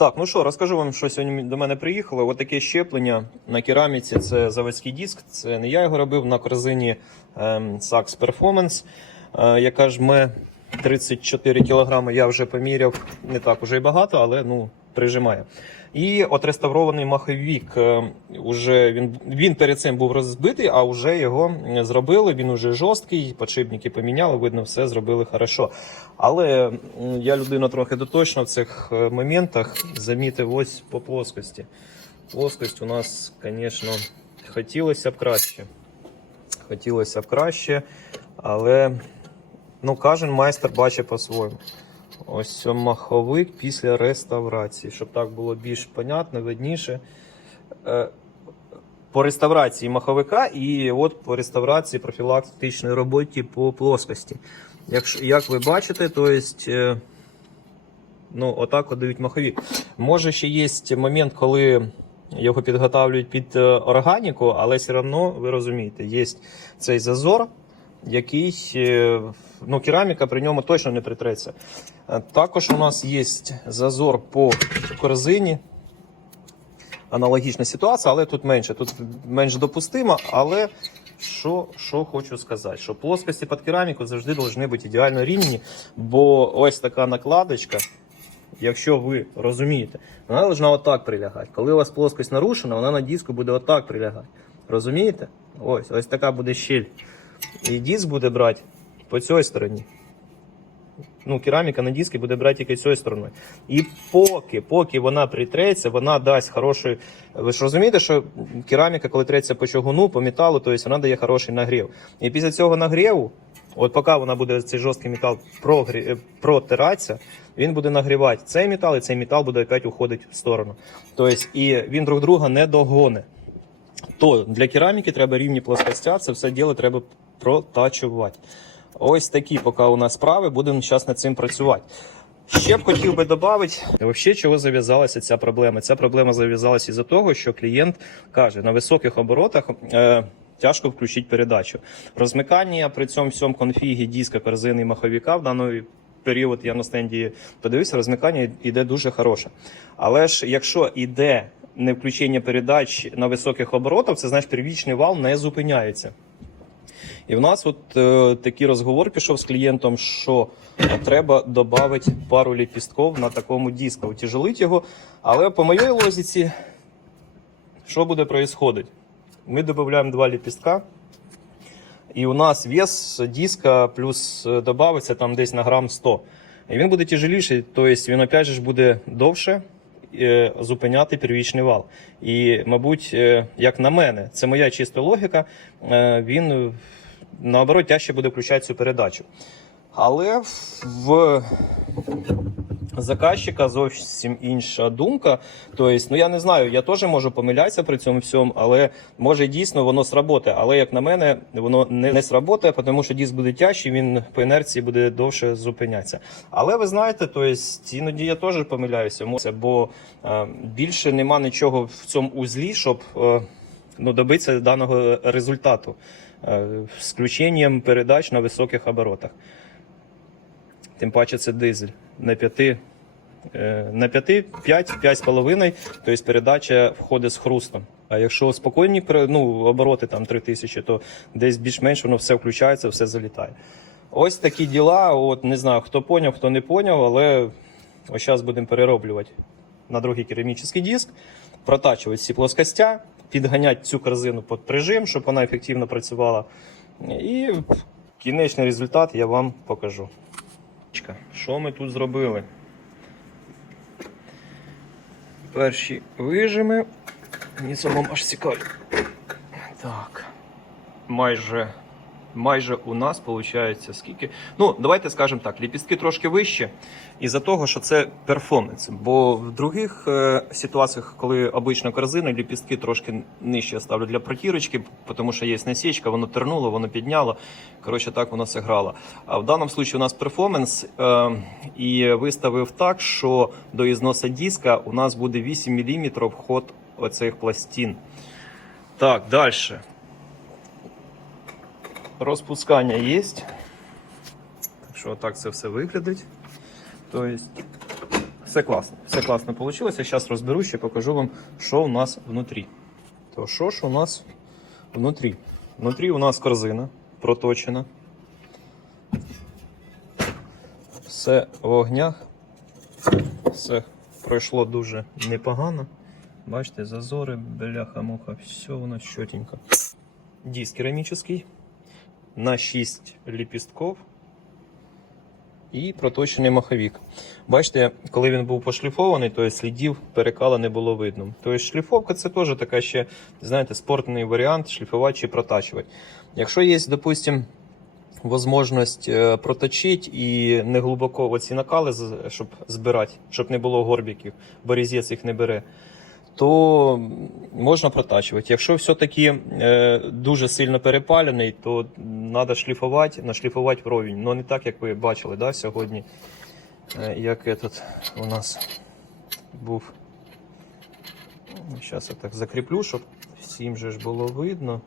Так, ну що, розкажу вам, що сьогодні до мене приїхало. Ось таке щеплення на кераміці. Це заводський диск. Це не я його робив на корзині ем, Saks Performance, е, яка жме 34 кг. Я вже поміряв. Не так уже й багато, але ну, прижимає. І отреставрований маховік. е, Уже він, він перед цим був розбитий, а вже його зробили. Він уже жорсткий, подшипники поміняли, видно, все зробили хорошо. Але я людина трохи доточна в цих е, моментах. Замітив ось по плоскості. Плоскость у нас, звісно, хотілося б краще. Хотілося б краще, але ну, кожен майстер бачить по-своєму. Ось маховик після реставрації, щоб так було більш понятно, видніше. Е, По реставрації маховика і от по реставрації профілактичної роботи по плоскості. Якщо, як ви бачите, то есть, е, ну, отак дають маховик. Може, ще є момент, коли його підготавлюють під е, органіку, але все одно, ви розумієте, є цей зазор, який е, ну, кераміка при ньому точно не притреться. Е, Також у нас є зазор по корзині. Аналогічна ситуація, але тут менше. Тут менш допустимо, але що, що хочу сказати, що плоскості під кераміку завжди повинні бути ідеально рівні, бо ось така накладочка, якщо ви розумієте, вона повинна отак прилягати. Коли у вас плоскость нарушена, вона на диску буде отак прилягати. Розумієте? Ось, ось така буде щель. І диск буде брати по цій стороні. Ну, кераміка на диски буде брати тільки цією стороною. І поки, поки вона притреться, вона дасть хороший. Ви ж розумієте, що кераміка, коли треться по чугуну, по металу, то вона дає хороший нагрів. І після цього нагріву, от поки вона буде цей жорсткий метал прогрі... е, протиратися, він буде нагрівати цей метал, і цей метал буде опять уходити в сторону. Тобто, і він друг друга не догоне. То для кераміки треба рівні плоскостя, це все діло треба протачувати. Ось такі поки у нас справи, будемо зараз над цим працювати. Ще б хотів би додати, взагалі, чого зав'язалася ця проблема. Ця проблема зав'язалася із-за того, що клієнт каже, на високих оборотах е, тяжко включити передачу. Розмикання при цьому всьому конфігі диска, корзини і маховика в даний період я на стенді подивився, розмикання йде дуже хороше. Але ж якщо йде не включення передач на високих оборотах, це значить первічний вал не зупиняється. І в нас от е, такий розговор пішов з клієнтом, що треба додати пару ліпістків на такому диску, утяжелити його. Але по моїй лозіці, що буде происходить? Ми додаємо два ліпістка, і у нас вес диска плюс е, додається там десь на грам 100. І він буде тяжеліший, тобто він опять же буде довше е, зупиняти первічний вал. І, мабуть, е, як на мене, це моя чиста логіка, е, він е, наоборот тяжче буде включати цю передачу. Але в заказчика зовсім інша думка. Тобто, ну я не знаю, я теж можу помилятися при цьому всьому, але може дійсно воно сработає. Але як на мене, воно не, не сработає, тому що диск буде тяжчий, він по інерції буде довше зупинятися. Але ви знаєте, тобто, іноді я теж помиляюся, бо е, більше нема нічого в цьому узлі, щоб е, ну, добитися даного результату з включенням передач на високих оборотах. Тим паче це дизель на 5, е, на 5, 5, 5,5, тобто передача входить з хрустом. А якщо спокійні ну, обороти там 3000, то десь більш-менш воно все включається, все залітає. Ось такі діла. От не знаю, хто поняв, хто не поняв, але ось зараз будемо перероблювати на другий керамічний диск, протачувати всі плоскостя, підганяти цю корзину під прижим, щоб вона ефективно працювала. І кінечний результат я вам покажу. Що ми тут зробили? Перші вижими. Мені самому аж цікаво. Так. Майже. Майже у нас виходить скільки. Ну, давайте скажемо так, ліпістки трошки вище, із-за того, що це перформанс. Бо в других е, ситуаціях, коли обична корзина, ліпістки трошки нижче я ставлю для протірочки, тому що є насічка, воно тернуло, воно підняло. Коротше, так воно все грало. А в даному випадку у нас перформанс е, і виставив так, що до ізноса диска у нас буде 8 мм вход оцих пластин. Так, далі. Розпускання є. Так що так це все виглядить. Тобто все класно. Все класно вийшло. Зараз розберу ще покажу вам, що у нас внутрі. То що ж у нас внутрі? Внутрі у нас корзина проточена. Все в огнях. Все пройшло дуже непогано. Бачите, зазори, бляха-муха, все у нас чотенько. Диск керамічний на 6 ліпістків і проточений маховик. Бачите, коли він був пошліфований, то слідів перекала не було видно. Тобто шліфовка це теж така ще, знаєте, спортний варіант шліфувати чи протачувати. Якщо є, допустим, можливість е, проточити і не глибоко оці накали, щоб збирати, щоб не було горбіків, бо різець їх не бере, то можна протачувати. Якщо все-таки е, дуже сильно перепалений, то треба шліфувати, нашліфувати вровень. Ну не так, як ви бачили да, сьогодні, е, як этот у нас був. Зараз я так закріплю, щоб всім же ж було видно.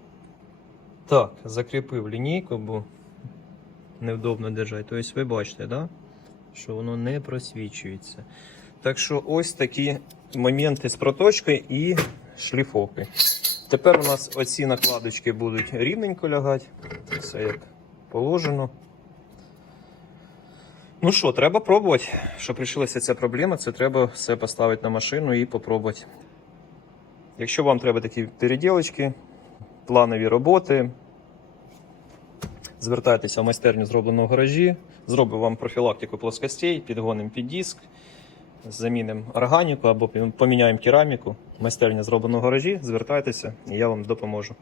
Так, закріпив лінійку, бо невдобно держати. Тобто ви бачите, да? що воно не просвічується. Так що ось такі моменти з проточкою і шліфовки. Тепер у нас оці накладочки будуть рівненько лягати. Все як положено. Ну що, треба пробувати. Щоб рішилася ця проблема, це треба все поставити на машину і попробувати. Якщо вам треба такі переділочки, планові роботи, звертайтеся в майстерню зробленого гаражі, зробимо вам профілактику плоскостей, підгонимо під диск, замінимо органіку або поміняємо кераміку. Майстерня зробленого гаражі, звертайтеся, і я вам допоможу.